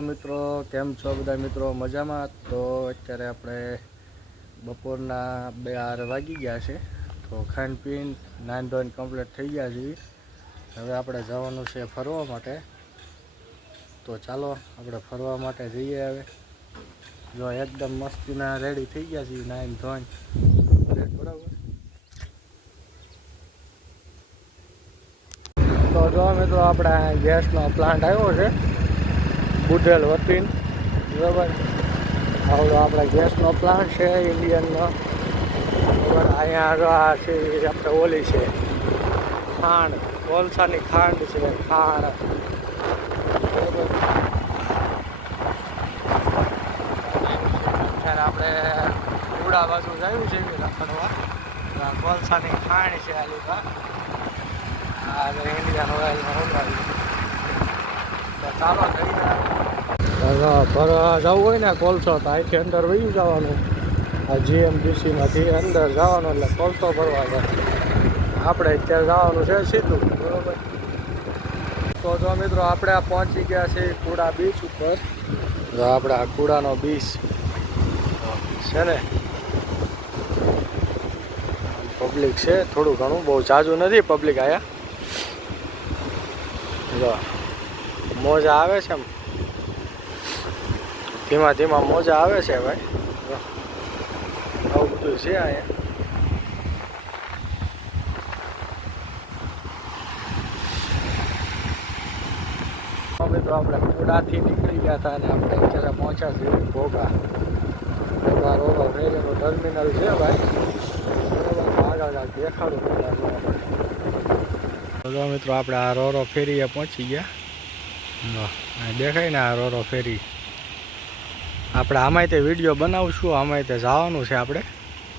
મિત્રો, કેમ છો બધા મિત્રો? મજામાં? તો અત્યારે આપણે બપોરના બે આર વાગી ગયા છે. તો ખાંડ પીન ધોઈને કમ્પ્લીટ થઈ ગયા છીએ હવે આપણે જવાનું છે ફરવા માટે. તો ચાલો, આપણે ફરવા માટે જઈએ હવે. જો એકદમ મસ્તીના રેડી થઈ ગયા છીએ નાઈન ધોઈને બરાબર? તો જો મિત્રો, આપણે ગેસનો પ્લાન્ટ આવ્યો છે. બુધેલ વતીન. બરાબર? આવડો આપણે ગેસનો પ્લાન્ટ છે, ઇન્ડિયનનો. બરાબર? અહીંયા આ છે આપણે ઓલી છે. ખાંડ. કોલસાની ખાંડ છે, ખાંડ. બરાબર? આપણે ઉડા બાજુ જયું છે, એવી કોલસાની ખાંડ છે, આ લીધા ઇન્ડિયન ઓઇલમાં ઉડાવી ચાલો જવું હોય ને કોલસો, તો અહીંથી અંદર વયું જવાનું. આ જીએમડીસીમાંથી અંદર જવાનું એટલે કોલસો ભરવા જાય આપણે અત્યારે જવાનું છે સીધું, બરોબર? તો જો મિત્રો, આપણે પહોંચી ગયા છે કુડા બીચ ઉપર. જો આપણે આ કુડાનો બીચ છે ને? પબ્લિક છે, થોડું ઘણું, બહુ જાજુ નથી પબ્લિક આયા જો. મોજા આવે છે એમ? ધીમા ધીમા મોજા આવે છે ભાઈ. આવું બધું છે અહીંયા. તો આપણે કુડાથી નીકળી ગયા હતા અને આપણે અત્યારે પહોંચ્યા છીએ ભોગા ઘોઘા રોડો રેલવેનું ટર્મિનલ છે ભાઈ. આગળ દેખાડું મિત્રો આપણે આ રોરો ફેરીએ પહોંચી ગયા. દેખાય ને આ રોરો ફેરી. આપણે આમાંય તે વીડિયો બનાવશું, આમાંય તે જવાનું છે આપણે.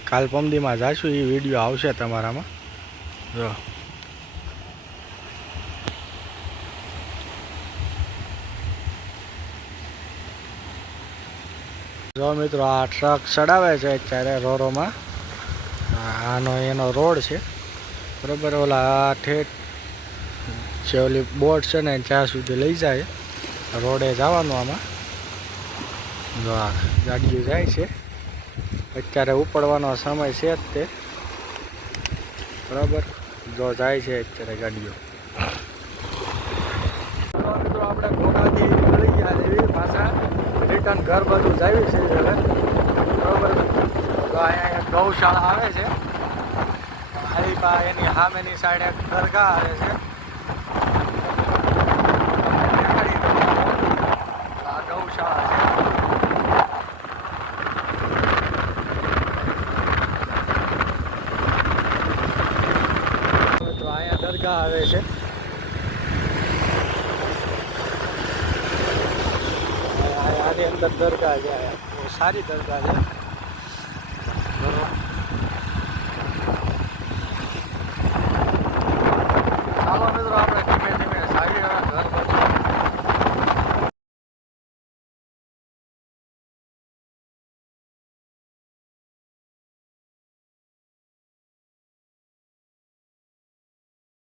કાલ પમદીમાં જઈશું એ વીડિયો આવશે તમારામાં. જો. જો મિત્રો, આ ટ્રક ચડાવે છે અત્યારે રોરોમાં. આનો એનો રોડ છે. બરોબર, ઓલા ઠેઠ જે ઓલી બોટ છે ને, ત્યાં સુધી લઈ જાય. રોડે જવાનું આમાં. આ ગાડીઓ જાય છે. અત્યારે ઉપડવાનો સમય છે જ તે. બરાબર? જો જાય છે અત્યારે ગાડીઓ. મિત્રો આપણે ઘોડાથી નીકળી ગયા જેવી પાછા. રિટર્ન ઘર બધું જાવી છે બરાબર? તો અહીંયા એક ગૌશાળા આવે છે. મારી બા એની સામેની સાઈડ એક દરગાહ આવે છે આ ગૌશાળા છે તો અહીંયા આવે છે. આની અંદર દરગાહ છે સારી દરગાહ છે.